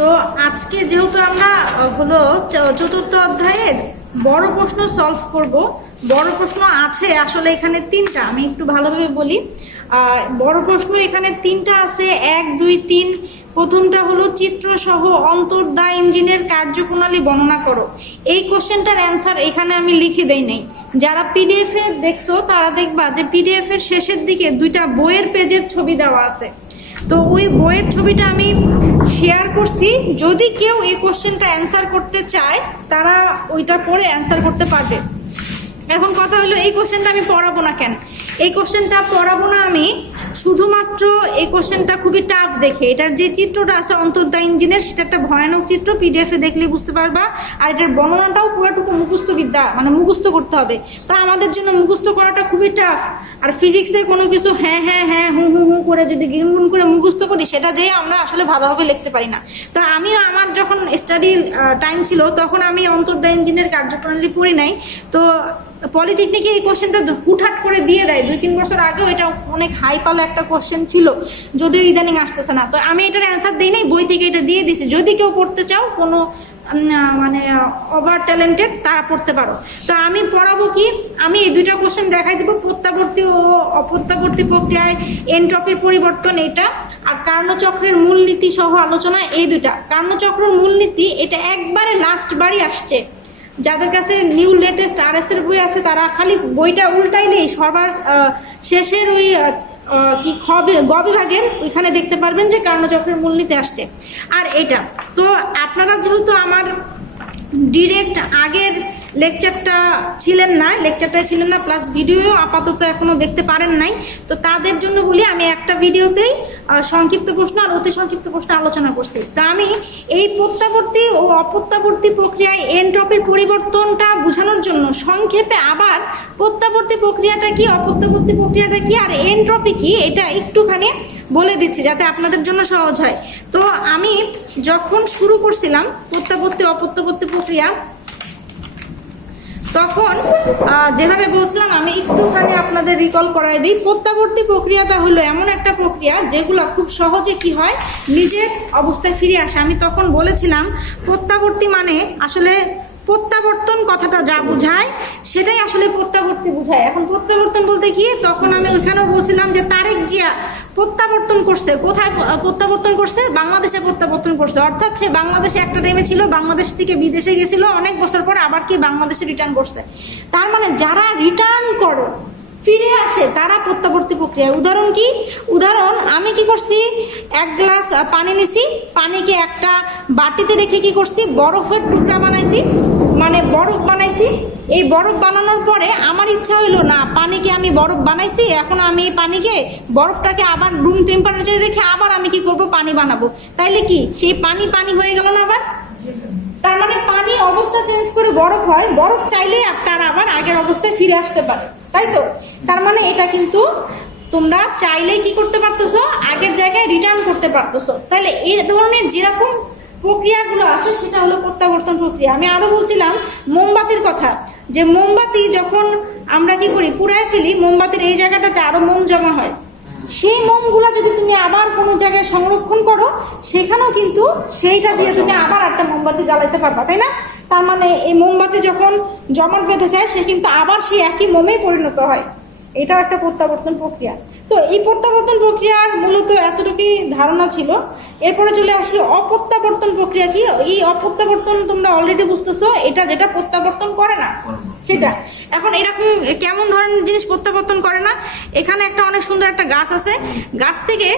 তো আজকে যেহেতু আমরা হলো চতুর্থ অধ্যায়ের বড় প্রশ্ন সলভ করব। বড় প্রশ্ন আছে আসলে এখানে তিনটা, আমি একটু ভালোভাবে বলি। বড় প্রশ্ন এখানে তিনটা আছে, 1, 2, 3। প্রথমটা হলো চিত্রসহ অন্তর্দা ইঞ্জিনের কার্যপ্রণালী বর্ণনা করো। এই কোশ্চেনটার অ্যান্সার এখানে আমি লিখে দেই নাই। যারা পিডিএফ এ দেখছো তারা দেখবা যে পিডিএফ এর শেষের দিকে দুইটা বইয়ের পেজের ছবি দেওয়া আছে। তো ওই বইয়ের ছবিটা আমি শেয়ার করছি, যদি কেউ এই কোশ্চেনটা অ্যান্সার করতে চায় তারা ওইটা পড়ে অ্যান্সার করতে পারবে। এখন কথা হলো এই কোশ্চেনটা আমি পড়াবো না কেন? এই কোশ্চেনটা পড়াবো না আমি শুধুমাত্র এই কোশ্চেনটা খুবই টাফ দেখে। এটার যে চিত্রটা আছে অন্তর্দা ইঞ্জিনের, সেটা একটা ভয়ানক চিত্র, পিডিএফে দেখলে বুঝতে পারবা। আর এটার বর্ণনাটাও পুরোটুকু মুখস্থ বিদ্যা, মানে মুখস্থ করতে হবে। তো আমাদের জন্য মুখস্থ করাটা খুবই টাফ। আর ফিজিক্সে কোনো কিছু হ্যাঁ হ্যাঁ হ্যাঁ হু হু হু করে যদি গুনগুন করে মুখস্থ করি, সেটা যেয়ে আমরা আসলে ভালোভাবে লিখতে পারি না। তো আমিও আমার যখন স্টাডি টাইম ছিল তখন আমি অন্তর্দা ইঞ্জিনের কার্যপ্রণালী পড়ি নাই। তো পলিটেকনিকে এই কোশ্চেনটা হুটহাট করে দিয়ে দেয়। 2-3 বছর আগেও এটা অনেক হাই পালা একটা কোশ্চেন ছিল, যদিও ইদানিং আসতেছে না। তো আমি এটার অ্যান্সার দিই নাই, বই থেকে এটা দিয়ে দিছি। যদি কেউ পড়তে চাও, কোনো মানে ওভার ট্যালেন্টেড, তারা পড়তে পারো। তো আমি পড়াবো কি, আমি এই দুইটা কোশ্চেন দেখাই দেবো, প্রত্যাবর্তী ও অপ্রত্যাবর্তী প্রক্রিয়ায় এনট্রপির পরিবর্তন এটা, আর কার্ণচক্রের মূলনীতি সহ আলোচনা। এই দুইটা কার্ণচক্রের মূলনীতি এটা একবারে লাস্ট বারই আসছে। যাদের কাছে নিউ লেটেস্ট RS এর বই আছে তারা খালি বইটা উল্টাইলেই সবার শেষের ওই কি গ বিভাগের ওইখানে দেখতে পারবেন যে কার্ণচক্রের মূলনীতি আসছে। আর এটা তো আপনারা যেহেতু আমার ডিরেক্ট আগের লেকচারটাই ছিলেন না, প্লাস ভিডিও আপাতত এখনও দেখতে পারেন নাই, তো তাদের জন্য বলি আমি একটা ভিডিওতেই সংক্ষিপ্ত প্রশ্ন আর অতি সংক্ষিপ্ত প্রশ্ন আলোচনা করছি। তো আমি এই প্রত্যাবর্তী ও অপ্রত্যাবর্তী প্রক্রিয়ায় এনট্রপির পরিবর্তনটা বোঝানোর জন্য সংক্ষেপে আবার প্রত্যাবর্তী প্রক্রিয়াটা কি, অপ্রত্যাবর্তী প্রক্রিয়াটা কি, আর এনট্রপি কি, এটা একটুখানি বলে দিচ্ছি যাতে আপনাদের জন্য সহজ হয়। তো আমি যখন শুরু করছিলাম প্রত্যাবর্তী অপ্রত্যাবর্তী প্রক্রিয়া, তখন যেভাবে বলছিলাম আমি একটুখানি আপনাদের রিকল করাই দিই। প্রত্যাবর্তী প্রক্রিয়াটা হলো এমন একটা প্রক্রিয়া যেগুলো খুব সহজে কি হয়, নিজের অবস্থায় ফিরে আসে। আমি তখন বলেছিলাম প্রত্যাবর্তী মানে আসলে প্রত্যাবর্তন কথাটা যা বোঝায় সেটাই আসলে প্রত্যাবর্তী বোঝায়। এখন প্রত্যাবর্তন বলতে কি, তখন আমি ওইখানেও বলছিলাম যে তারেক জিয়া প্রত্যাবর্তন করছে। কোথায় প্রত্যাবর্তন করছে? বাংলাদেশে প্রত্যাবর্তন করছে। অর্থাৎ সে বাংলাদেশে একটা টাইমে ছিল, বাংলাদেশ থেকে বিদেশে গেছিল, অনেক বছর পর আবার কি বাংলাদেশে রিটার্ন করছে। তার মানে যারা রিটার্ন করো, ফিরে আসে, তারা প্রত্যাবর্তী প্রক্রিয়া। উদাহরণ কি? উদাহরণ আমি কি করছি, 1 গ্লাস পানি নিছি, পানিকে একটা বাটিতে রেখে কি করছি, বরফের টুকরা বানাইছি, মানে বরফ বানাইছি। এই বরফ বানানোর পরে আমার ইচ্ছা হইলো না, পানিকে আমি বরফ বানাইছি, এখন আমি পানিকে বরফটাকে আবার রুম টেম্পারেচারে রেখে আবার আমি কি করব, পানি বানাবো। তাইলে কি সেই পানি পানি হয়ে গেল না আবার? তার মানে পানি অবস্থা চেঞ্জ করে বরফ হয়, বরফ চাইলে তার আবার আগের অবস্থায় ফিরে আসতে পারে, তাই তো? তার মানে এটা কিন্তু তোমরা চাইলেই কি করতে পারতেছো, আগের জায়গায় রিটার্ন করতে পারতেছো। তাহলে এই ধরনের যেরকম প্রক্রিয়াগুলো আছে সেটা হলো প্রত্যাবর্তন প্রক্রিয়া। আমি আরো বলছিলাম মোমবাতির কথা, যে মোমবাতি যখন আমরা কি করি, পুড়ায় ফেলি, মোমবাতির এই জায়গাটাতে আরো মোম জমা হয়। সেই মোমগুলো যদি তুমি আবার কোনো জায়গায় সংরক্ষণ করো, সেখানেও কিন্তু সেইটা দিয়ে তুমি আবার একটা মোমবাতি জ্বালাইতে পারবা, তাই না? তার মানে এই মোমবাতি যখন জমাট বেঁধে যায়, সে কিন্তু আবার সেই একই মোমেই পরিণত হয়। এটাও একটা প্রত্যাবর্তন প্রক্রিয়া। তো এই প্রত্যাবর্তন প্রক্রিয়ার মূলত এতটুকুই ধারণা ছিল। এরপরে চলে আসি অপ্রত্যাবর্তন প্রক্রিয়া কি। এই অপ্রত্যাবর্তন তোমরা অলরেডি বুঝতেছো, এটা যেটা প্রত্যাবর্তন করে না সেটা। এখন এরকম কেমন ধরনের জিনিস প্রত্যাবর্তন করে না? এখানে একটা অনেক সুন্দর একটা গাছ আছে, গাছ থেকে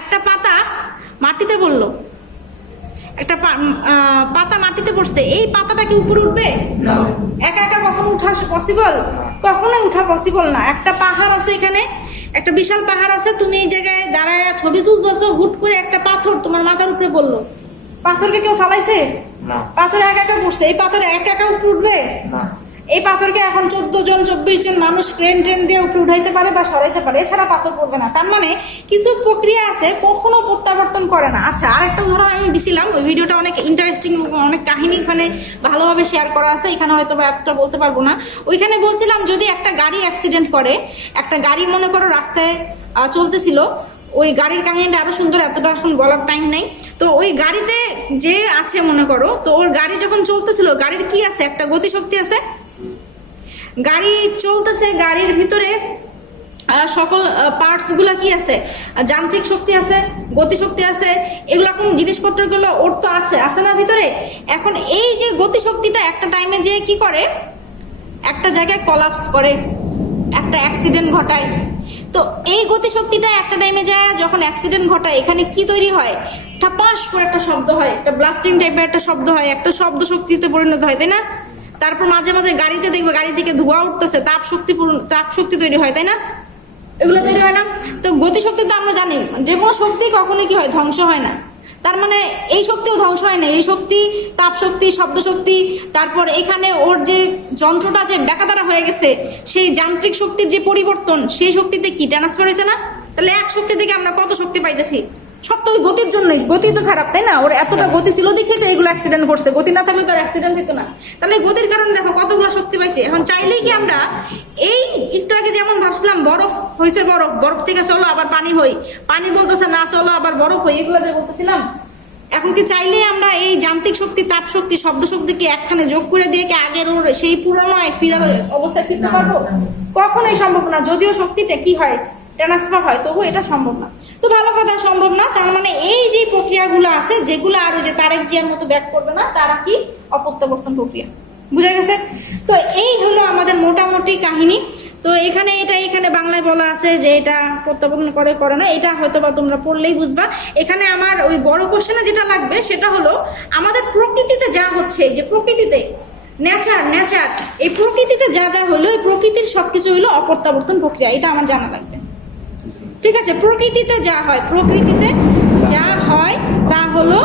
একটা পাতা মাটিতে পড়লো, একটা পাতা মাটিতে পড়ছে, এই পাতাটা কি উপরে উঠবে? একা একা কখনো উঠা পসিবল? কখনোই উঠা পসিবল না। একটা পাহাড় আছে, এখানে একটা বিশাল পাহাড় আছে, তুমি এই জায়গায় দাঁড়ায় ছবি তুলতেছো, হুট করে একটা পাথর তোমার মাথার উপরে পড়লো, পাথরকে কেউ ফালাইছে? পাথর একা একা পড়ছে, এই পাথর একা একা উপরে উঠবে? এই পাথরকে এখন 14 জন 24 জন মানুষ ক্রেন দিয়ে উপরে উঠাইতে পারে বা সরাইতে পারে, এছাড়া পাথর পড়বে না। তার মানে কিছু প্রক্রিয়া আছে কখনো প্রত্যাবর্তন করে না। আচ্ছা, আরেকটা উদাহরণ আমি দিছিলাম, ওই ভিডিওটা অনেক ইন্টারেস্টিং, অনেক কাহিনী ওখানে ভালোভাবে শেয়ার করা আছে, এখানে হয়তো বা এতটা বলতে পারবো না। ওইখানে বলছিলাম যদি একটা গাড়ি অ্যাক্সিডেন্ট করে, একটা গাড়ি মনে করো রাস্তায় চলতেছিল, ওই গাড়ির কাহিনীটা আরো সুন্দর, এতটা এখন বলার টাইম নেই। তো ওই গাড়িতে যে আছে মনে করো, তো ওর গাড়ি যখন চলতেছিল, গাড়ির কি আছে, একটা গতিশক্তি আছে। গাড়ি চলতেছে, গাড়ির ভিতরে সকল পার্টসগুলো কি আছে, যান্ত্রিক শক্তি আছে, গতিশক্তি আছে, এগুলো জিনিসপত্রগুলো ওর তো আছে না ভিতরে। এখন এই যে গতিশক্তিটা একটা টাইমে যে কি করে, একটা জায়গায় কলাপস করে, একটা অ্যাক্সিডেন্ট ঘটায়। তো এই গতিশক্তিটা একটা টাইমে যায় যখন অ্যাক্সিডেন্ট ঘটায়, এখানে কি তৈরি হয়, ঠাপাস করে একটা শব্দ হয়, একটা ব্লাস্টিং টাইপের একটা শব্দ হয়, একটা শব্দ শক্তিতে পরিণত হয়, তাই না? তারপর মাঝে মাঝে গাড়িতে দেখবে গাড়ি থেকে ধোঁয়া উঠতেছে, তাপ শক্তি তৈরি হয়, তাই না? এগুলো তৈরি হয় না? তো গতিশক্তি তো আমরা জানি যে কোনো শক্তি কখনোই কি হয়, ধ্বংস হয় না। তার মানে এই শক্তিও ধ্বংস হয় না। এই শক্তি, তাপ শক্তি, শব্দ শক্তি, তারপর এখানে ওর যে যন্ত্রটা যে বেকাদারা হয়ে গেছে, সেই যান্ত্রিক শক্তির যে পরিবর্তন, সেই শক্তিতে কি ট্রান্সফার হয়েছে না? তাহলে এক শক্তি থেকে আমরা কত শক্তি পাইতেছি? সব তো ওই গতির জন্যই। গতি তো খারাপ, তাই না? ওর এতটা গতি ছিল দেখে তো এগুলো অ্যাক্সিডেন্ট করছে। গতি না থাকলে তো অ্যাক্সিডেন্ট হতো না। তাহলে গতির কারণে দেখো কতগুলো শক্তি পাইছে। এখন চাইলেই কি আমরা এই একটু আগে যেমন ভাবছিলাম বরফ হয়েছে, বরফ থেকে চলো আবার পানি হই, পানি বলতেছে না চলো আবার বরফ হই, এগুলো যে বলতেছিলাম, এখন কি চাইলেই আমরা এই যান্ত্রিক শক্তি, তাপ শক্তি, শব্দ শক্তিকে একখানে যোগ করে দিয়ে কি আগের ওর সেই পুরনো ফিরার অবস্থায় ফিরতে পারবো? কখনোই সম্ভব না। যদিও শক্তিটা কি হয়, ট্রান্সফার হয়, তবু এটা সম্ভব না। তো ভালো কথা, সম্ভব না। তার মানে এই যে প্রক্রিয়াগুলো আছে, যেগুলো আর ওই যে তারেক জিয়ার মতো ব্যাক করবে না, তারা কি অপ্রত্যাবর্তন প্রক্রিয়া। বুঝা গেছে? তো এই হলো আমাদের মোটামুটি কাহিনী। তো এখানে বাংলায় বলা আছে যে এটা প্রত্যাবর্তন করে না, এটা হয়তো বা তোমরা পড়লেই বুঝবা। এখানে আমার ওই বড় কোশ্চেনে যেটা লাগবে সেটা হলো আমাদের প্রকৃতিতে যা হচ্ছে, যে প্রকৃতিতে নেচার এই প্রকৃতিতে যা হলো, এই প্রকৃতির সবকিছু হলো অপ্রত্যাবর্তন প্রক্রিয়া। এটা আমার জানা লাগবে, ঠিক আছে? প্রকৃতিতে যা হয় তা হলো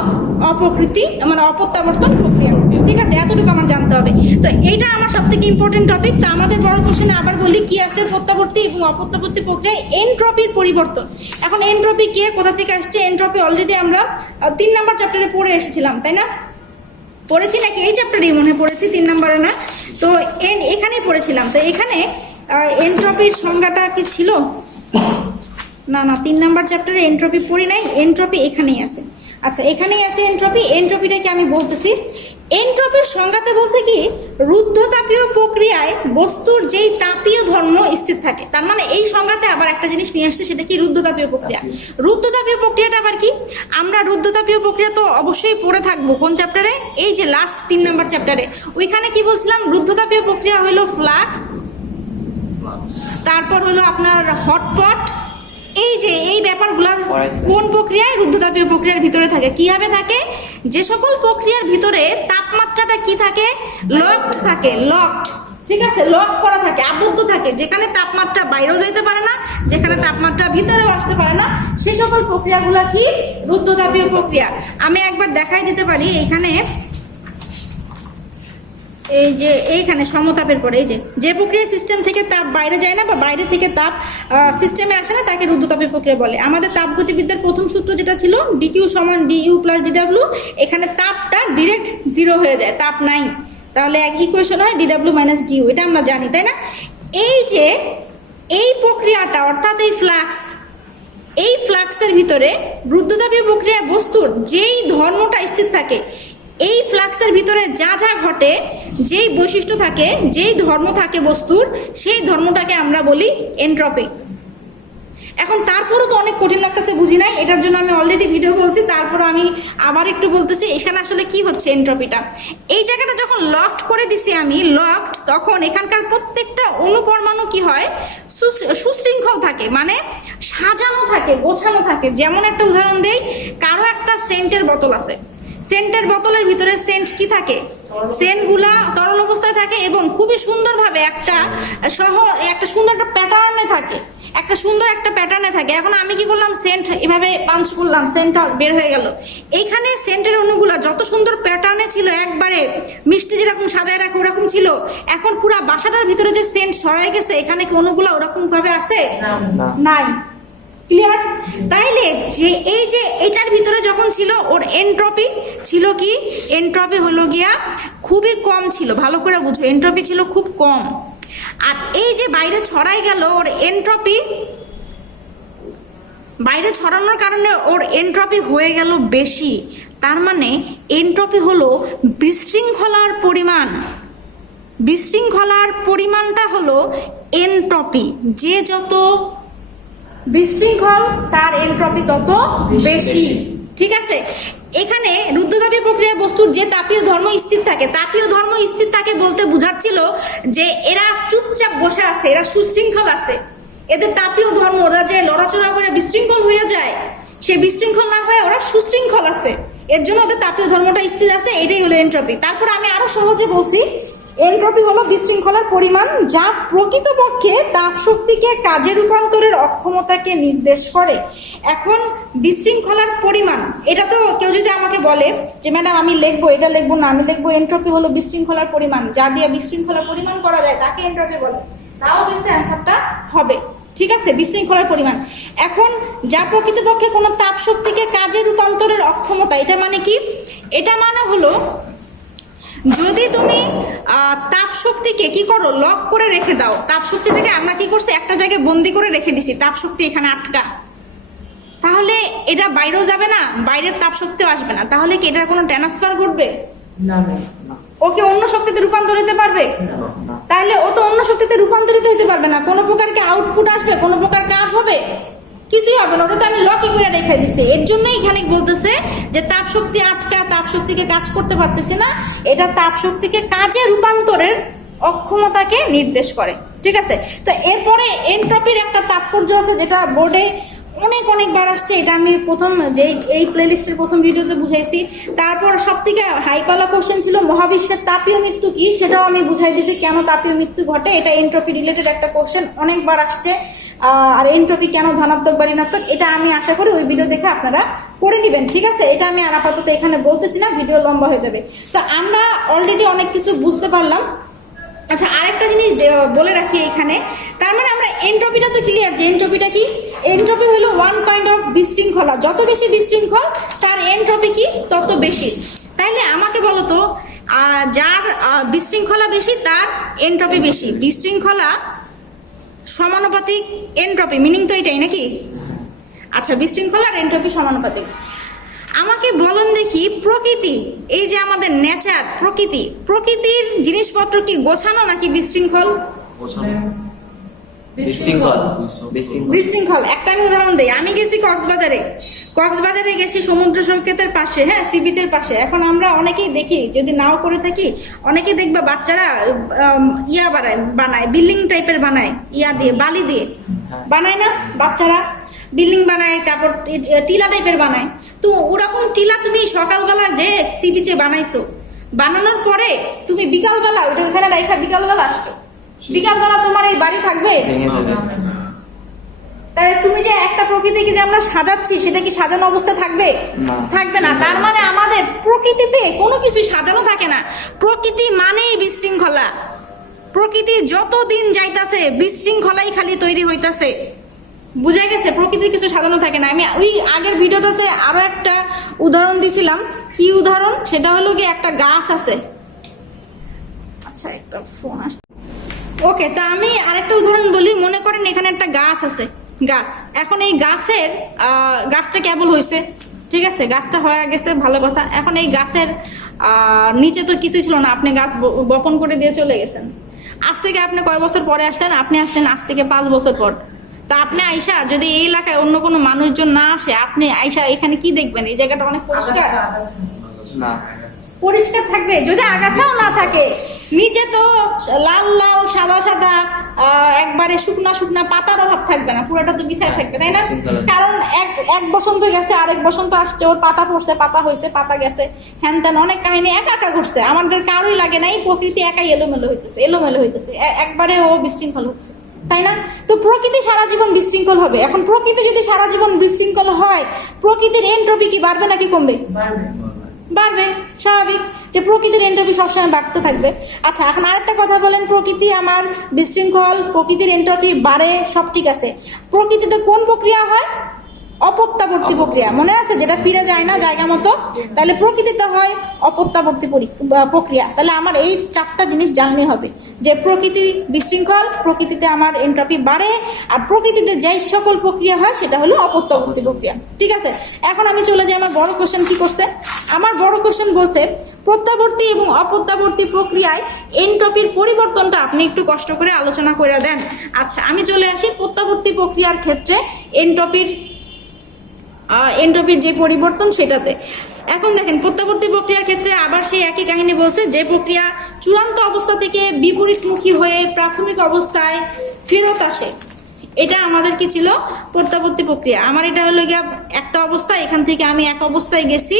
অপ্রত্যাবর্তন প্রক্রিয়া, ঠিক আছে? এতটুকু আমার জানতে হবে। তো এইটা আমার সব থেকে ইম্পর্টেন্ট টপিক। তো আমাদের বড় কোশ্চেনে আবার বলি কি আছে, প্রত্যাবর্তী এবং অপ্রত্যাবর্তী প্রক্রিয়ায় এনট্রপির পরিবর্তন। এখন এনট্রপি কে, কোথা থেকে আসছে? এনট্রপি অলরেডি আমরা 3 নাম্বার চ্যাপ্টারে পড়ে এসেছিলাম, তাই না? পড়েছি নাকি? এই চ্যাপ্টারেই মনে পড়েছি, 3 নাম্বারে না। তো এখানেই পড়েছিলাম। তো এখানে এনট্রপির সংজ্ঞাটা কি ছিল? না 3 নাম্বার চ্যাপ্টারে এনট্রপি পড়ি নাই, এনট্রপি এখানেই আছে। আচ্ছা, এখানেই আছে এনট্রপি। এনট্রপিটাকে আমি বলতেছি। এনট্রপির সংজ্ঞাতে বলছে কি, রুদ্ধতাপীয় প্রক্রিয়ায় বস্তুর যেই তাপীয় ধর্ম স্থির থাকে। তার মানে এই সংজ্ঞাতে আবার একটা জিনিস নিয়ে আসছে, সেটা কি? রুদ্ধতাপীয় প্রক্রিয়া। রুদ্ধতাপীয় প্রক্রিয়াটা আবার কি? আমরা রুদ্ধতাপীয় প্রক্রিয়া তো অবশ্যই পড়ে থাকবো। কোন চ্যাপ্টারে? এই যে লাস্ট 3 নাম্বার চ্যাপ্টারে। ওইখানে কি বলছিলাম? রুদ্ধতাপীয় প্রক্রিয়া হলো ফ্লাক্স, তারপর হলো আপনার হটপট। এই ব্যাপারগুলো কোন প্রক্রিয়ায়? রুদ্ধতাপীয় প্রক্রিয়ার ভিতরে থাকে। কিভাবে থাকে? যে সকল প্রক্রিয়ার ভিতরে তাপমাত্রাটা কি থাকে? লকড থাকে, লকড, ঠিক আছে? লক করা থাকে, আবদ্ধ থাকে, যেখানে তাপমাত্রা বাইরেও যাইতে পারে না, যেখানে তাপমাত্রা ভিতরেও আসতে পারে না, সেই সকল প্রক্রিয়াগুলো কি? রুদ্ধতাপীয় প্রক্রিয়া। আমি একবার দেখাই দিতে পারি। এই যে এইখানে সমতাপের পরে এই যে প্রক্রিয়া সিস্টেম থেকে তাপ বাইরে যায় না বা বাইরে থেকে তাপ সিস্টেমে আসে না, তাকে রুদ্ধতাপীয় প্রক্রিয়া বলে। আমাদের তাপগতিবিদ্যার প্রথম সূত্র যেটা ছিল ডিকিউ সমান ডিইউ প্লাস ডিডব্লিউ, এখানে তাপটা ডিরেক্ট 0 হয়ে যায়, তাপ নাই, তাহলে এক ইকুয়েশন হয় ডিডব্লিউ মাইনাস ডিইউ। এটা আমরা জানি, তাই না? এই যে এই প্রক্রিয়াটা, অর্থাৎ এই ফ্লাক্সের ভিতরে রুদ্ধতাপীয় প্রক্রিয়া বস্তুর যেই ধর্মটা স্থির থাকে, এই ফ্লাক্সের ভিতরে যা ঘটে, যেই বৈশিষ্ট্য থাকে, যেই ধর্ম থাকে বস্তুর, সেই ধর্মটাকে আমরা বলি এনট্রপি। এখন তারপরও তো অনেক কঠিন লাগতেছে, বুঝি নাই, এটার জন্য আমি অলরেডি ভিডিও বলছি, তারপরও আমি আবার একটু বলতেছি। এখানে আসলে কি হচ্ছে এনট্রপিটা, এই জায়গাটা যখন লকড করে দিছি আমি, লকড, তখন এখানকার প্রত্যেকটা অণুপরমাণু কি হয়? সুশৃঙ্খল থাকে, মানে সাজানো থাকে, গোছানো থাকে। যেমন একটা উদাহরণ দেই, কারো একটা সেন্টের বোতল আছে, সেন্টের বোতলের ভিতরে সেন্ট কি থাকে? সেন্টগুলা তরল অবস্থায় থাকে এবং খুবই সুন্দরভাবে একটা সুন্দর একটা প্যাটার্নে থাকে, একটা প্যাটার্নে থাকে। এখন আমি কি করলাম? সেন্ট এভাবে পাঞ্চ করলাম, সেন্টটা বের হয়ে গেল। এইখানে সেন্টের অণুগুলা যত সুন্দর প্যাটার্নে ছিল, একবারে মিষ্টি যেরকম সাজায় রাখে ওরকম ছিল, এখন পুরা বাসাটার ভিতরে যে সেন্ট ছড়াই গেছে, এখানে কি অণুগুলা ওরকম ভাবে আছে? নাই। ক্লিয়ার? তাইলে যে এই যে এটার ভিতরে যখন ছিল, ওর এনট্রপি ছিল কি? এনট্রপি হলো গিয়া খুবই কম ছিল। ভালো করে বুঝো, এনট্রপি ছিল খুব কম। আর এই যে বাইরে ছড়াই গেল, ওর এনট্রপি বাইরে ছড়ানোর কারণে ওর এনট্রপি হয়ে গেল বেশি। তার মানে এনট্রপি হলো বিশৃঙ্খলার পরিমাণ, বিশৃঙ্খলার পরিমাণটা হলো এনট্রপি। যে যত বিশৃঙ্খল তার এনট্রপি তত বেশি। ঠিক আছে, এখানে রুদ্ধতাপীয় প্রক্রিয়া বস্তুর যে তাপীয় ধর্ম স্থির থাকে, তাপীয় ধর্ম স্থির থাকে বলতে বোঝাচ্ছিল যে এরা চুপচাপ বসে আছে, এরা সুশৃঙ্খল আছে, এদের তাপীয় ধর্ম, ওরা যে লড়াচড়া করে বিশৃঙ্খল হয়ে যায়, সে বিশৃঙ্খল না হয়ে ওরা সুশৃঙ্খল আছে, এর জন্য ওদের তাপীয় ধর্মটা স্থির আছে। এটাই হলো এনট্রপি। তারপর আমি আরো সহজে বলছি, এনট্রপি হলো বিশৃঙ্খলার পরিমাণ যা প্রকৃতপক্ষে তাপ শক্তিকে কাজে রূপান্তরের অক্ষমতাকে নির্দেশ করে। এখন বিশৃঙ্খলার পরিমাণ, এটা তো কেউ যদি আমাকে বলে যে ম্যাডাম আমি লিখবো, এটা লিখবো না, আমি লিখবো এনট্রপি হলো বিশৃঙ্খলার পরিমাণ, যা দিয়ে বিশৃঙ্খলার পরিমাণ করা যায় তাকে এনট্রপি বলে, তাও কিন্তু অ্যান্সারটা হবে। ঠিক আছে, বিশৃঙ্খলার পরিমাণ। এখন যা প্রকৃতপক্ষে কোনো তাপ শক্তিকে কাজে রূপান্তরের অক্ষমতা, এটা মানে কি? এটা মানে হলো যদি তুমি তাপ শক্তিকে কি করো, লক করে রেখে দাও। তাপ শক্তি থেকে আমরা কি করছি, একটা জায়গায় বন্দি করে রেখে দিছি, তাপ শক্তি এখানে আটকা, তাহলে এটা বাইরেও যাবে না, বাইরের তাপ শক্তিও আসবে না, তাহলে কি এটার কোনো ট্রান্সফার ঘটবে? না। ওকে অন্য শক্তিতে রূপান্তর হতে পারবে? তাহলে ও তো অন্য শক্তিতে রূপান্তরিত হতে পারবে না। কোনো প্রকার কি আউটপুট আসবে, কোনো প্রকার কাজ হবে? কিছুই হবে না, ওটা তো আমি লকই করে রেখে দিছি। এর জন্যই এখানে বলতেছে যে তাপ শক্তি আটকা, তাপ শক্তিকে কাজ করতে পারতেছে না, এটা তাপ শক্তিকে কাজে রূপান্তরের অক্ষমতাকে নির্দেশ করে। ঠিক আছে, তো এরপরে এনট্রপির একটা তাৎপর্য আছে যেটা বোর্ডে অনেকবার আসছে, এটা আমি প্রথম যে এই প্লেলিস্টের প্রথম ভিডিওতে বুঝাইছি। তারপর সব থেকে হাইপালা কোশ্চেন ছিল মহাবিশ্বের তাপীয় মৃত্যু কি, সেটাও আমি বুঝাই দিয়েছি কেন তাপীয় মৃত্যু ঘটে। এটা এনট্রপি রিলেটেড একটা কোশ্চেন, অনেকবার আসছে। আর এনট্রপি কেন ধনাত্মক বা ঋণাত্মক, এটা আমি আশা করি ওই ভিডিও দেখে আপনারা করে নেবেন। ঠিক আছে, এটা আমি আর আপাতত এখানে বলতেছি না, ভিডিও লম্বা হয়ে যাবে। তো আমরা অলরেডি অনেক কিছু বুঝতে পারলাম। আচ্ছা, আরেকটা জিনিস বলে রাখি এখানে, তার মানে আমরা এনট্রপিটা তো ক্লিয়ার যে এনট্রপিটা কি। এনট্রপি হলো ওয়ান কাইন্ড অফ বিশৃঙ্খলা, যত বেশি বিশৃঙ্খল তার এনট্রপি কি তত বেশি। তাইলে আমাকে বলো তো, যার বিশৃঙ্খলা বেশি তার এনট্রপি বেশি। বিশৃঙ্খলা সমানুপাতিক এনট্রপি, মিনিং তো এটাই নাকি? আচ্ছা, বিশৃঙ্খলা আর এনট্রপি সমানুপাতিক। আমাকে বলুন দেখি, প্রকৃতি, এই যে আমাদের নেচার, প্রকৃতির জিনিসপত্র কি গোছানো নাকি বিশৃঙ্খল? বিশৃঙ্খল। একটা আমি উদাহরণ দিই। আমি গেছি কক্সবাজারে গেছি সমুদ্র সৈকতের পাশে, হ্যাঁ, সি বিচের পাশে। এখন আমরা অনেকেই দেখি, যদি নাও করে থাকি, অনেকে দেখবে বাচ্চারা বানায় বিল্ডিং টাইপের বানায়, দিয়ে বালি দিয়ে বানায় না, বাচ্চারা বিল্ডিং বানায়, তারপর টিলা টাইপের বানায়। তো ওরকম টিলা তুমি সকালবেলা যে সি বিচে বানাইছো, বানানোর পরে তুমি বিকালবেলা ওটা ওখানে রাখা, বিকালবেলা আসছো, বিকালবেলা তোমার এই বাড়ি থাকবে? তাহলে তুমি যে একটা প্রকৃতিকে যে আমরা সাজাচ্ছি, সেটা কি সাজানো অবস্থায় থাকবে? থাকবে না। তার মানে আমাদের প্রকৃতিতে কোনো কিছু সাজানো থাকে না। প্রকৃতি মানেই বিশৃঙ্খলা। প্রকৃতি যত দিন যাইতাছে বিশৃঙ্খলাই খালি তৈরি হইতাছে। বুঝা গেছে? প্রকৃতির কিছু সাজানো থাকে না। আমি ওই আগের ভিডিওটাতে আরো একটা উদাহরণ দিছিলাম। কি উদাহরণ? সেটা হলো কি, একটা গাছ আছে। আচ্ছা, একটা ফোন আসছে। ওকে, তা আমি আরেকটা উদাহরণ বলি। মনে করেন এখানে একটা গাছ আছে, গাছ। এখন এই গাছটা কেবল হয়েছে, ঠিক আছে, গাছটা হয়ে গেছে, ভালো কথা। এখন এই গাছের নিচে তো কিছুই ছিল না, আপনি গাছ বপন করে দিয়ে চলে গেছেন। আজ থেকে আপনি কয় বছর পরে আসলেন? আপনি আসলেন আজ থেকে 5 বছর পর। তা আপনি আইসা যদি এই এলাকায় অন্য কোনো মানুষজন না আসে, আপনি আইসা এখানে কি দেখবেন? এই জায়গাটা অনেক পরিষ্কার না, পরিষ্কার থাকবে। যদি আগাছাও না থাকে, নিচে তো লাল লাল সাদা সাদা একবারে শুকনা পাতার অভাব থাকবে না, পুরোটা তো বিছায় থাকবে, তাই না? কারণ এক বসন্ত গেছে, আরেক বসন্ত আসছে, ওর পাতা পড়ছে, পাতা হয়েছে, পাতা গেছে, হ্যান ত্যান অনেক কাহিনী একা ঘটছে। আমাদের কারোই লাগে না, এই প্রকৃতি একাই এলোমেলো হইতেছে, একবারে ও বিশৃঙ্খল হচ্ছে, তাই না? তো প্রকৃতি সারা জীবন বিশৃঙ্খল হবে। এখন প্রকৃতি যদি সারা জীবন বিশৃঙ্খল হয়, প্রকৃতির এনট্রপি কি বাড়বে নাকি কমবে? বাড়বে, স্বাভাবিক যে প্রকৃতির এনট্রপি সবসময় বাড়তে থাকবে। আচ্ছা, এখন আরেকটা কথা বলেন, প্রকৃতি আমার বিশৃঙ্খল, প্রকৃতির এনট্রপি বাড়ে, সব ঠিক আছে। প্রকৃতিতে কোন প্রক্রিয়া হয়? অপ্রত্যাবর্তী প্রক্রিয়া, মনে আছে যেটা ফিরে যায় না জায়গা মতো, তাহলে প্রকৃতিতে হয় অপ্রত্যাবর্তী প্রক্রিয়া। তাহলে আমার এই 4টা জিনিস জানলেই হবে যে প্রকৃতি বিশৃঙ্খল, প্রকৃতিতে আমার এনট্রপি বাড়ে, আর প্রকৃতিতে যেই সকল প্রক্রিয়া হয় সেটা হলো অপ্রত্যাবর্তী প্রক্রিয়া। ঠিক আছে, এখন আমি চলে যাই আমার বড় কোশ্চেন কি করছে। আমার বড় কোশ্চেন বলছে প্রত্যাবর্তী এবং অপ্রত্যাবর্তী প্রক্রিয়ায় এনট্রপির পরিবর্তনটা আপনি একটু কষ্ট করে আলোচনা করে দেন। আচ্ছা, আমি চলে আসি প্রত্যাবর্তী প্রক্রিয়ার ক্ষেত্রে এনট্রপির যে পরিবর্তন সেটাতে। এখন দেখেন প্রত্যাবর্তী প্রক্রিয়ার ক্ষেত্রে আবার সেই একই কাহিনী বলছে, যে প্রক্রিয়া চূড়ান্ত অবস্থা থেকে বিপরীতমুখী হয়ে প্রাথমিক অবস্থায় ফেরত আসে, এটা আমাদের কি ছিল? প্রত্যাবর্তী প্রক্রিয়া। আমার এটা হলো গিয়া একটা অবস্থা, এখান থেকে আমি এক অবস্থায় গেছি,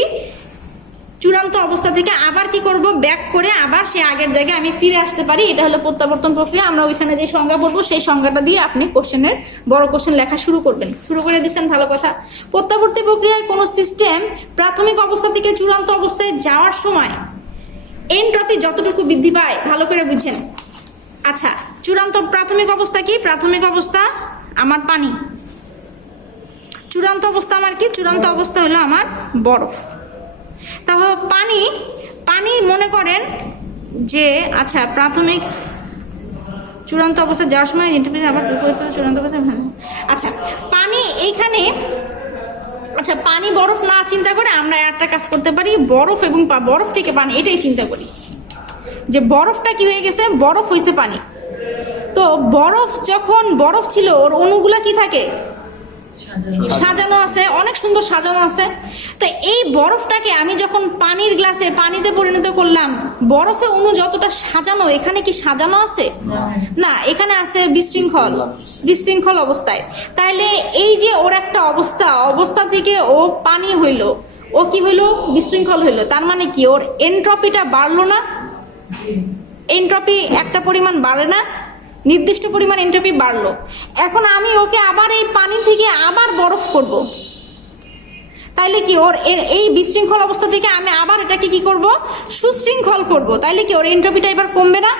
চূড়ান্ত অবস্থা থেকে আবার কি করব, ব্যাক করে আবার সে আগের জায়গায় আমি ফিরে আসতে পারি, এটা হলো প্রত্যাবর্তন প্রক্রিয়া। আমরা ওইখানে যে সংজ্ঞা বলবো সেই সংজ্ঞাটা দিয়ে আপনি কোশ্চেনের বড় কোশ্চেন লেখা শুরু করবেন। শুরু করে দিচ্ছেন, ভালো কথা। প্রত্যাবর্তী প্রক্রিয়ায় কোনো সিস্টেম প্রাথমিক অবস্থা থেকে চূড়ান্ত অবস্থায় যাওয়ার সময় এনট্রপি যতটুকু বৃদ্ধি পায়, ভালো করে বুঝছেন। আচ্ছা, চূড়ান্ত প্রাথমিক অবস্থা কি? প্রাথমিক অবস্থা আমার পানি, চূড়ান্ত অবস্থা আমার কি? চূড়ান্ত অবস্থা হলো আমার বরফ। তাহলে পানি মনে করেন যে, আচ্ছা প্রাথমিক চূড়ান্ত অবস্থায় যাওয়ার সময় আবার চূড়ান্ত অবস্থা, আচ্ছা পানি এইখানে, আচ্ছা পানি বরফ না চিন্তা করে আমরা একটা কাজ করতে পারি, বরফ এবং বরফ থেকে পানি এটাই চিন্তা করি, যে বরফটা কি হয়ে গেছে? বরফ হয়েছে পানি। তো বরফ যখন বরফ ছিল, ওর অণুগুলা কি থাকে? সাজানো আছে, অনেক সুন্দর সাজানো আছে। তো এই বরফটাকে আমি যখন পানির গ্লাসে পানিতে পরিণত করলাম, বরফে অণু যতটা সাজানো, এখানে কি সাজানো আছে? না, এখানে আছে বিশৃঙ্খল অবস্থায়। তাইলে এই যে ওর একটা অবস্থা থেকে ও পানি হইল, ও কি হইল? বিশৃঙ্খল হইল। তার মানে কি ওর এনট্রপিটা বাড়লো না? এনট্রপি একটা পরিমাণ বাড়ে না, নির্দিষ্ট পরিমাণ এনট্রপি বাড়লো। এখন আমি ওকে আবার এই পানি থেকে আবার বরফ করব, তাইলে কি ওর এই বিশৃঙ্খল অবস্থা থেকে আমি আবার এটাকে কি করব? সুশৃঙ্খল করব। তাইলে কি ওর এনট্রপিটা এবার কমবে না?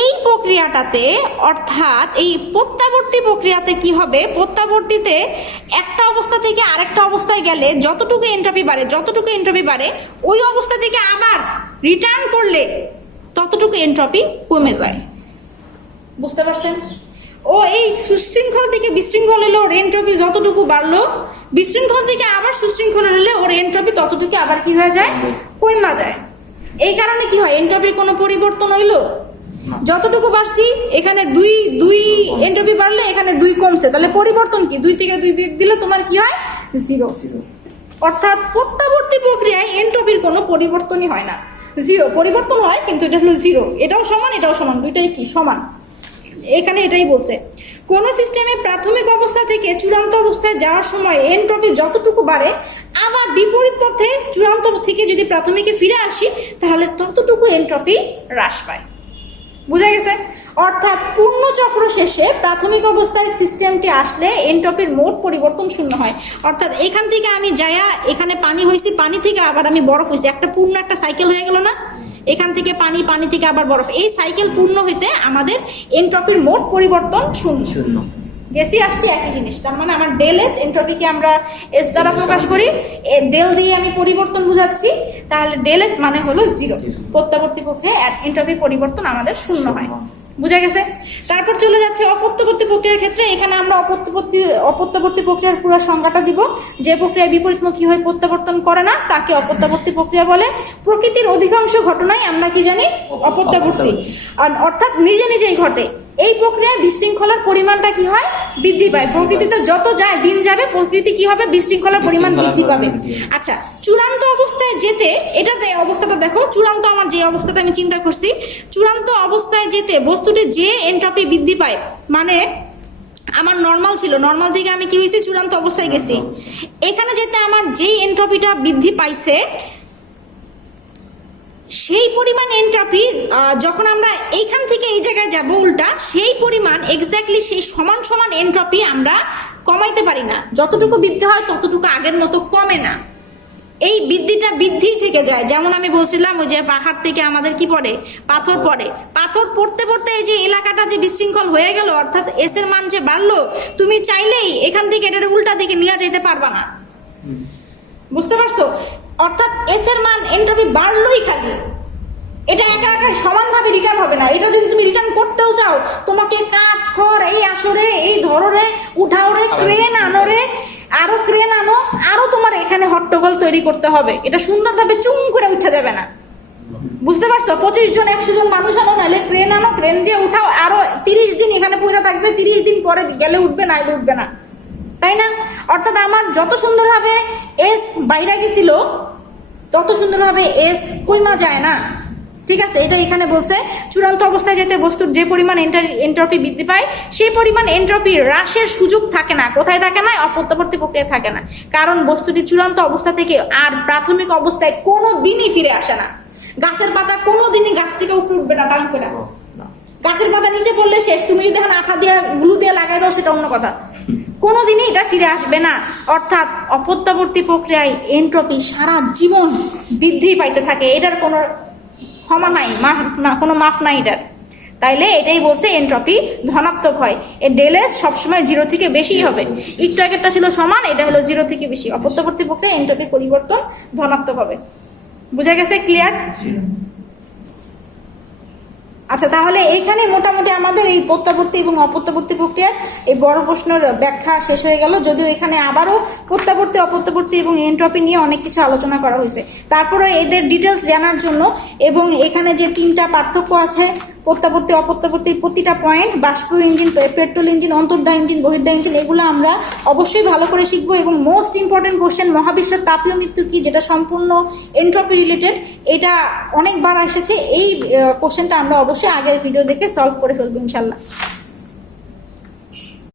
এই প্রক্রিয়াটাতে, অর্থাৎ এই প্রত্যাবর্তী প্রক্রিয়াতে কি হবে? প্রত্যাবর্তীতে একটা অবস্থা থেকে আরেকটা অবস্থায় গেলে যতটুকু এনট্রপি বাড়ে ওই অবস্থা থেকে আবার রিটার্ন করলে ততটুকু এনট্রপি কমে যায়। বুঝতে পারছেন? ও এই সুশৃঙ্খল থেকে বিশৃঙ্খল হলে ওর এনট্রপি যতটুকু বাড়লো, বিশৃঙ্খল থেকে আবার সুশৃঙ্খল হলে ওর এনট্রপি ততটুকু আবার কি হয়ে যায়? কমা যায়। এই কারণে কি হয়? এনট্রপির কোনো পরিবর্তন হইলো? যতটুকু বাড়ছি, এখানে দুই এনট্রপি বাড়লে এখানে 2 কমছে, তাহলে পরিবর্তন কি? 2 থেকে 2 বিয়োগ দিলে তোমার কি হয়? 0। অর্থাৎ প্রত্যাবর্তী প্রক্রিয়ায় এনট্রপির কোনো পরিবর্তনই হয় না, 0 পরিবর্তন হয়, কিন্তু এটা হলো 0। এটাও সমান, দুইটাই কি সমান। এখানে এটাই বলছে, কোন সিস্টেমে প্রাথমিক অবস্থা থেকে চূড়ান্ত অবস্থায় যাওয়ার সময় এনট্রপি যতটুকু বাড়ে, আবার বিপরীত পথে চূড়ান্ত থেকে যদি প্রাথমিকে ফিরে আসি, তাহলে ততটুকু এনট্রপি হ্রাস পায়। বুঝা গেছে? অর্থাৎ পূর্ণ চক্র শেষে প্রাথমিক অবস্থায় সিস্টেমটি আসলে এনট্রপির মোট পরিবর্তন 0 হয়। অর্থাৎ এখান থেকে আমি যাইয়া এখানে পানি হয়েছি, পানি থেকে আবার আমি বরফ হয়েছি, একটা পূর্ণ একটা সাইকেল হয়ে গেল না? এখান থেকে পানি থেকে আবার বরফ, এই সাইকেল পূর্ণ হইতে আমাদের এনট্রপির মোট পরিবর্তন 0। গেছি আসছি একই জিনিস। তার মানে আমার ডেল এস, এনট্রপিকে আমরা এস দ্বারা প্রকাশ করি, ডেল দিয়ে আমি পরিবর্তন বুঝাচ্ছি, তাহলে ডেল এস মানে হলো 0। প্রত্যাবর্তী প্রক্রিয়ায় এনট্রপির পরিবর্তন আমাদের 0 হয়। বুঝা গেছে? তারপর চলে যাচ্ছে অপ্রত্যাবর্তী প্রক্রিয়ার ক্ষেত্রে। এখানে আমরা অপ্রত্যাবর্তী প্রক্রিয়ার পুরো সংজ্ঞাটা দিব। যে প্রক্রিয়া বিপরীতমুখী হয়ে প্রত্যাবর্তন করে না তাকে অপ্রত্যাবর্তী প্রক্রিয়া বলে। প্রকৃতির অধিকাংশ ঘটনাই আমরা কি জানি? অপ্রত্যাবর্তী, অর্থাৎ নিজেই ঘটে। এই প্রক্রিয়ায় বিশৃঙ্খলার পরিমাণটা কি হয়? বৃদ্ধি পায়। প্রকৃতিতে যত যায় দিন যাবে, প্রকৃতি কি হবে? বিশৃঙ্খলার পরিমাণ বৃদ্ধি পাবে। আচ্ছা, চূড়ান্ত অবস্থায় যেতে, এটাতে অবস্থাটা দেখো, চূড়ান্ত আমার যে অবস্থাটা আমি চিন্তা করছি, চূড়ান্ত অবস্থায় যেতে বস্তুটি যে এনট্রপি বৃদ্ধি পায়, মানে আমার নর্মাল ছিল, নর্মাল থেকে আমি কি হয়েছি? চূড়ান্ত অবস্থায় গেছি। এখানে যেতে আমার যেই এনট্রপিটা বৃদ্ধি পাইছে, সেই পরিমাণ এনট্রপি যখন আমরা এইখান থেকে এই জায়গায় যাব উল্টা, সেই পরিমাণ এক্স্যাক্টলি সেই সমান এনট্রপি আমরা কমাইতে পারি না। যতটুকু বৃদ্ধি হয় ততটুকু আগের মতো কমে না। এই বৃদ্ধিটা এনট্রপিটা বৃদ্ধি থেকে যায়। যেমন আমি বলছিলাম ওই যে পাহাড় থেকে আমাদের কি পড়ে, পাথর পড়ে, পাথর পড়তে পড়তে এই যে এলাকাটা যে বিশৃঙ্খল হয়ে গেল, অর্থাৎ এস এর মান যে বাড়লো, তুমি চাইলেই এখান থেকে এটার উল্টা দিকে নিয়ে যেতে পারবা না। বুঝতে পারছো? অর্থাৎ এস এর মান এনট্রপি বাড়লোই খালি, এটা একা একা সমানভাবে রিটার্ন হবে না। এটা যদি তুমি রিটার্ন করতেও চাও, তোমাকে কাঠ খড় এই আসরে এই ধররে উঠাও রে, ক্রেন আনো রে, আরো ক্রেন আনো, আরো তোমার এখানে হট্টগোল তৈরি করতে হবে। এটা সুন্দরভাবে চুম করে উঠা যাবে না। বুঝতে পারছো? 25 জন 100 জন মানুষ আনো, নাহলে ক্রেন আনো, ক্রেন দিয়ে উঠাও, আরো 30 দিন এখানে পড়ে থাকবে, 30 দিন পরে গেলে উঠবে, না এলে উঠবে না, তাই না? অর্থাৎ আমার যত সুন্দরভাবে এস বাইরে গেছিল, তত সুন্দরভাবে এস কইমা যায় না। ঠিক আছে, এটা এখানে বলছে চূড়ান্ত অবস্থায় যেতে বস্তুর যে পরিমাণ এনট্রপি বৃদ্ধি পায়, সেই পরিমাণ এনট্রপি হ্রাসের সুযোগ থাকে না। কোথায় থাকে না? অপ্রত্যাবর্তী প্রক্রিয়া থাকে না, কারণ বস্তুটি চূড়ান্ত অবস্থা থেকে আর প্রাথমিক অবস্থায় কোনো দিনই ফিরে আসে না। গাছের পাতা কোনো দিনই গাছ থেকে উপরে উঠবে না, ডান করে। গাছের পাতা নিচে পড়লে শেষ। তুমি যদি এখন আঠা দিয়ে গ্লু দিয়ে লাগাই দাও, সেটা অন্য কথা, কোনোদিনই এটা ফিরে আসবে না। অর্থাৎ অপ্রত্যাবর্তী প্রক্রিয়ায় এনট্রপি সারা জীবন বৃদ্ধি পাইতে থাকে, এটার কোনো ক্ষমা নাই, মাফ না, কোনো মাফ নাই এটার। তাইলে এটাই বলছে এনট্রপি ধনাত্মক হয়, এর ডেলেস সবসময় 0 থেকে বেশি হবে। একটু আগেরটা ছিল সমান, এটা হলো 0 থেকে বেশি। অপ্রত্যাবর্তী প্রক্রিয়ায় এনট্রপির পরিবর্তন ধনাত্মক হবে। বুঝা গেছে? ক্লিয়ার? আচ্ছা, তাহলে এইখানে মোটামুটি আমাদের এই প্রত্যাবর্তী এবং অপ্রত্যাবর্তী প্রক্রিয়ার এই বড় প্রশ্নের ব্যাখ্যা শেষ হয়ে গেল। যদিও এখানে আবারও প্রত্যাবর্তী অপ্রত্যাবর্তী এবং এনট্রপি নিয়ে অনেক কিছু আলোচনা করা হয়েছে, তারপরে এদের ডিটেলস জানার জন্য এবং এখানে যে 3টা পার্থক্য আছে প্রত্যাবর্তী অপ্রত্যাবর্তীর প্রতিটা পয়েন্ট, বাষ্পীয় ইঞ্জিন, পেট্রোল ইঞ্জিন, অন্তর্দাহ ইঞ্জিন, বহির্দাহ ইঞ্জিন, এগুলো আমরা অবশ্যই ভালো করে শিখবো। এবং মোস্ট ইম্পর্টেন্ট কোশ্চেন, মহাবিশ্বের তাপীয় মৃত্যু কি, যেটা সম্পূর্ণ এনট্রপি রিলেটেড, এটা অনেকবার এসেছে। এই কোশ্চেনটা আমরা অবশ্যই আগের ভিডিও দেখে সলভ করে ফেলবো ইনশাল্লাহ।